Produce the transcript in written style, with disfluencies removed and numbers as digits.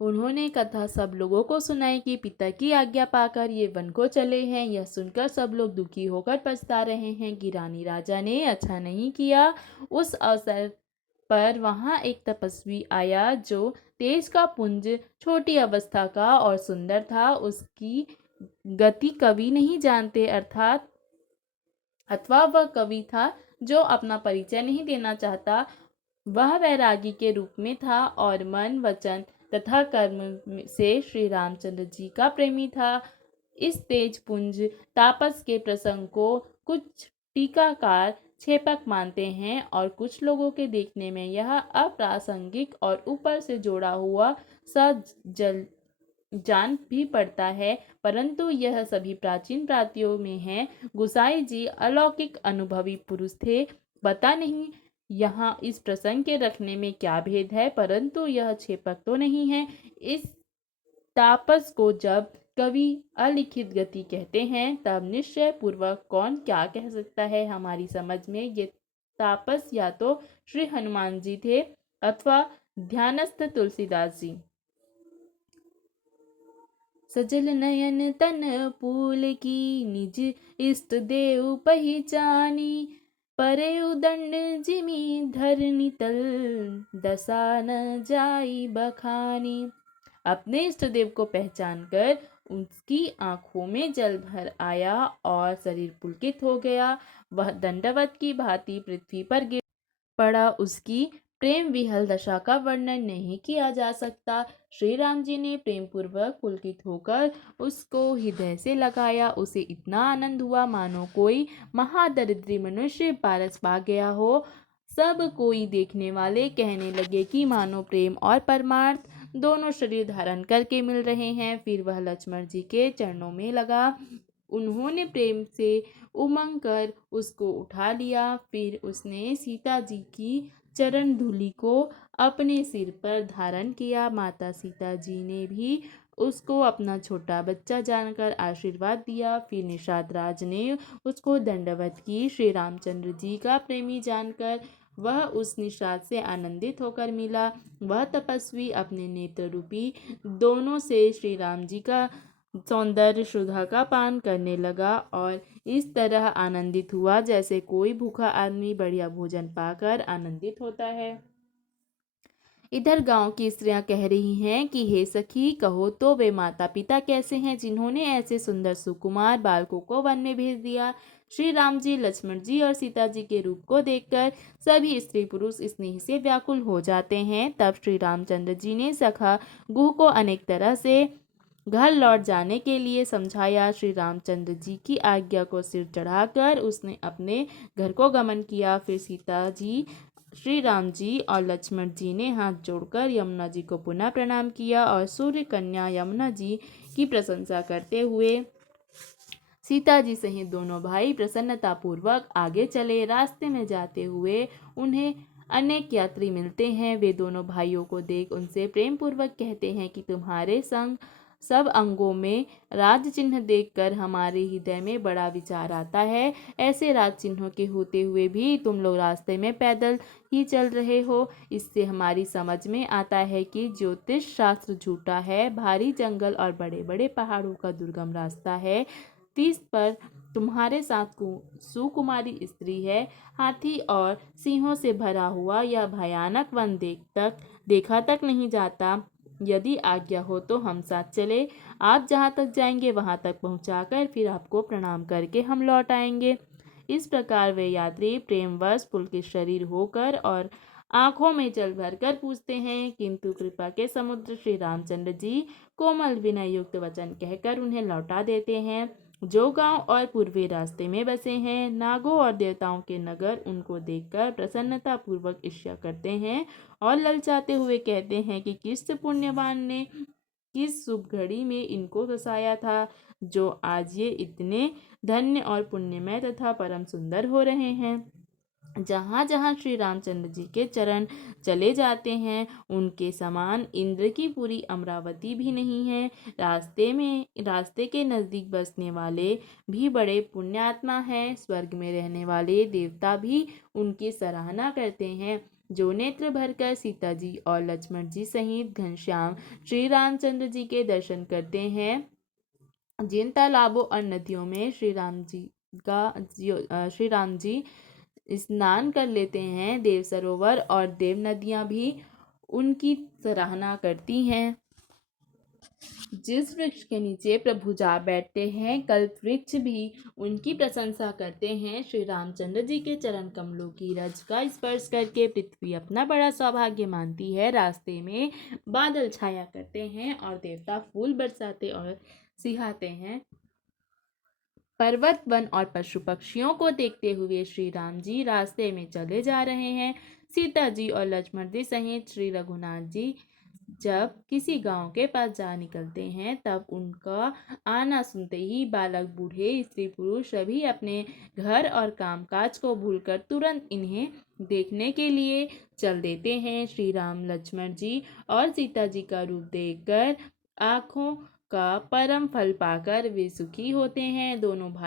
उन्होंने कथा सब लोगों को सुनाई कि पिता की आज्ञा पाकर ये वन को चले हैं। यह सुनकर सब लोग दुखी होकर पछता रहे हैं कि रानी राजा ने अच्छा नहीं किया। उस अवसर पर वहां एक तपस्वी आया जो तेज का पुंज, छोटी अवस्था का और सुंदर था। उसकी गति कवि नहीं जानते, अर्थात अथवा वह कवि था जो अपना परिचय नहीं देना चाहता। वह वैरागी के रूप में था और मन, वचन तथा कर्म से श्री रामचंद्र जी का प्रेमी था। इस तेज पुंज तापस के प्रसंग को कुछ टीकाकार छेपक मानते हैं और कुछ लोगों के देखने में यह अप्रासंगिक और ऊपर से जोड़ा हुआ सा जल जान भी पड़ता है, परंतु यह सभी प्राचीन प्रातियों में है। गुसाई जी अलौकिक अनुभवी पुरुष थे। पता नहीं यहाँ इस प्रसंग के रखने में क्या भेद है, परंतु यह छेपक तो नहीं है। इस तापस को जब कवि अलिखित गति कहते हैं, तब निश्चय पूर्वक कौन क्या कह सकता है। हमारी समझ में ये तापस या तो श्री हनुमान जी थे अथवा ध्यानस्थ तुलसीदास जी। सजल नयन तन फूल की, निज इष्ट देव पहिचानी। परे उदंड जिमि धरनी तल, दशा न जाई बखानी। अपने इष्ट देव को पहचान कर उसकी आंखों में जल भर आया और शरीर पुलकित हो गया। वह दंडवत की भांति पृथ्वी पर गिर पड़ा। उसकी प्रेम विहल दशा का वर्णन नहीं किया जा सकता। श्री राम जी ने प्रेम पूर्वक पुलकित होकर उसको हृदय से लगाया। उसे इतना आनंद हुआ मानो कोई महादरिद्री मनुष्य पारस पा गया हो। सब कोई देखने वाले कहने लगे कि मानो प्रेम और परमार्थ दोनों शरीर धारण करके मिल रहे हैं। फिर वह लक्ष्मण जी के चरणों में लगा। उन्होंने प्रेम से उमंग कर उसको उठा लिया। फिर उसने सीता जी की चरण धूलि को अपने सिर पर धारण किया। माता सीता जी ने भी उसको अपना छोटा बच्चा जानकर आशीर्वाद दिया। फिर निषाद राज ने उसको दंडवत की। श्री रामचंद्र जी का प्रेमी जानकर वह उस निषाद से आनंदित होकर मिला। वह तपस्वी अपने नेत्र रूपी दोनों से श्री राम जी का सौंदर्य सुधा का पान करने लगा और इस तरह आनंदित हुआ जैसे कोई भूखा आदमी बढ़िया भोजन पाकर आनंदित होता है। इधर गांव की स्त्रियां कह रही हैं कि हे सखी, कहो तो वे माता पिता कैसे हैं जिन्होंने ऐसे सुंदर सुकुमार बालकों को वन में भेज दिया। श्री राम जी, लक्ष्मण जी और सीता जी के रूप को देखकर सभी स्त्री पुरुष स्नेह से व्याकुल हो जाते हैं। तब श्री रामचंद्र जी ने सखा गुह को अनेक तरह से घर लौट जाने के लिए समझाया। श्री रामचंद्र जी की आज्ञा को सिर चढ़ाकर उसने अपने घर को गमन किया। फिर सीता जी, श्री राम जी और लक्ष्मण जी ने हाथ जोड़कर यमुना जी को पुनः प्रणाम किया और सूर्य कन्या यमुना जी की प्रशंसा करते हुए सीता जी सहित दोनों भाई प्रसन्नता पूर्वक आगे चले। रास्ते में जाते हुए उन्हें अनेक यात्री मिलते हैं। वे दोनों भाइयों को देख उनसे प्रेम पूर्वक कहते हैं कि तुम्हारे संग सब अंगों में राज चिन्ह देखकर हमारे हृदय में बड़ा विचार आता है। ऐसे राज चिन्हों के होते हुए भी तुम लोग रास्ते में पैदल ही चल रहे हो। इससे हमारी समझ में आता है कि ज्योतिष शास्त्र झूठा है। भारी जंगल और बड़े बड़े पहाड़ों का दुर्गम रास्ता है। 30 पर तुम्हारे साथ सुकुमारी स्त्री है। हाथी और सिंहों से भरा हुआ यह भयानक वन देखा तक नहीं जाता। यदि आज्ञा हो तो हम साथ चले। आप जहाँ तक जाएंगे वहाँ तक पहुँचाकर फिर आपको प्रणाम करके हम लौट आएंगे। इस प्रकार वे यात्री प्रेमवश पुलकित शरीर होकर और आंखों में जल भरकर पूछते हैं, किंतु कृपा के समुद्र श्री रामचंद्र जी कोमल विनय युक्त वचन कहकर उन्हें लौटा देते हैं। जो गांव और पूर्वी रास्ते में बसे हैं, नागों और देवताओं के नगर उनको देखकर प्रसन्नता पूर्वक ईर्ष्या करते हैं और ललचाते हुए कहते हैं कि किस पुण्यवान ने किस शुभ घड़ी में इनको फंसाया था, जो आज ये इतने धन्य और पुण्यमय तथा परम सुंदर हो रहे हैं। जहाँ जहाँ श्री रामचंद्र जी के चरण चले जाते हैं, उनके समान इंद्र की पूरी अमरावती भी नहीं है। रास्ते के नज़दीक बसने वाले भी बड़े पुण्यात्मा हैं। स्वर्ग में रहने वाले देवता भी उनकी सराहना करते हैं। जो नेत्र भरकर सीता जी और लक्ष्मण जी सहित घनश्याम श्री रामचंद्र जी के दर्शन करते हैं। जिन तालाबों और नदियों में श्री राम जी स्नान कर लेते हैं, देव सरोवर और देव नदियां भी उनकी सराहना करती हैं। जिस वृक्ष के नीचे प्रभु जा बैठते हैं, कल्प वृक्ष भी उनकी प्रशंसा करते हैं। श्री रामचंद्र जी के चरण कमलों की रज का स्पर्श करके पृथ्वी अपना बड़ा सौभाग्य मानती है। रास्ते में बादल छाया करते हैं और देवता फूल बरसाते और सिहाते हैं। पर्वत, वन और पशु पक्षियों को देखते हुए श्री राम जी रास्ते में चले जा रहे हैं। सीता जी और लक्ष्मण जी सहित श्री रघुनाथ जी जब किसी गांव के पास जा निकलते हैं, तब उनका आना सुनते ही बालक, बूढ़े, स्त्री, पुरुष सभी अपने घर और कामकाज को भूलकर तुरंत इन्हें देखने के लिए चल देते हैं। श्री राम, लक्ष्मण जी और सीता जी का रूप देखकर, आँखों का परम फल पाकर वे सुखी होते हैं। दोनों भाई